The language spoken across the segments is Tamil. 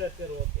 சரி சரி ஓகே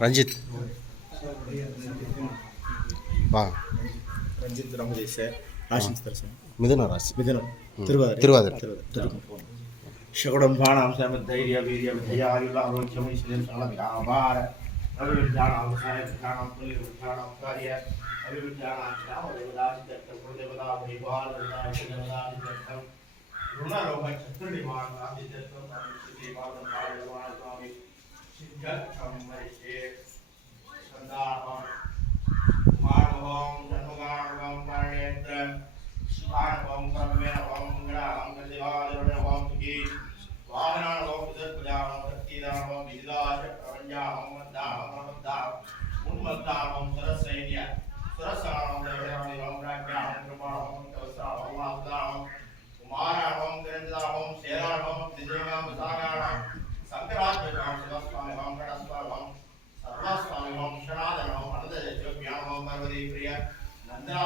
ரஞ்சித். வா. ரஞ்சித் ராமதேஷ் மிதுன ராசி மிதுனம் திருவாதிரை. திருவாதிரை. திருவாதிரை. ஷகுடம்பானாம் சம தைரிய வீரிய விதையா ஆயுள் ஆரோக்கியம் ஐஸ்வர்யம் சகல வியாபார. அபிவிருத்தானாம் விவசாயாம் தொழிலாம் காரிய. அபிவிருத்தானாம் ராமதேவதாசி தட்டம் குலதேவதா பரிபாலதா சிவதா தட்டம் రుణాలు చెప్పండి మా నాది చేస్తాం పరిస్థితి వాళ్ళ నిర్మాణ స్వామి సిద్ధం మరిచే సందాహం కుమారవం జన్మగాణవం కాళేంద్ర శివాణవం కర్మేణవం గ్రహం కదివాదరుణవం కి వాహనాణవం పుదర్పజావం శక్తిదానం విజిదాశ ప్రపంచాహం మద్దాహం మద్దాహం ఉన్మద్దాహం సరసైన్య సరసా சிவஸ்வாமிகம் கடஸ்வாமம் அனந்த விஸ்வநாதனம் அனந்தஜோபியாமம் பார்வதி பிரிய நந்தனா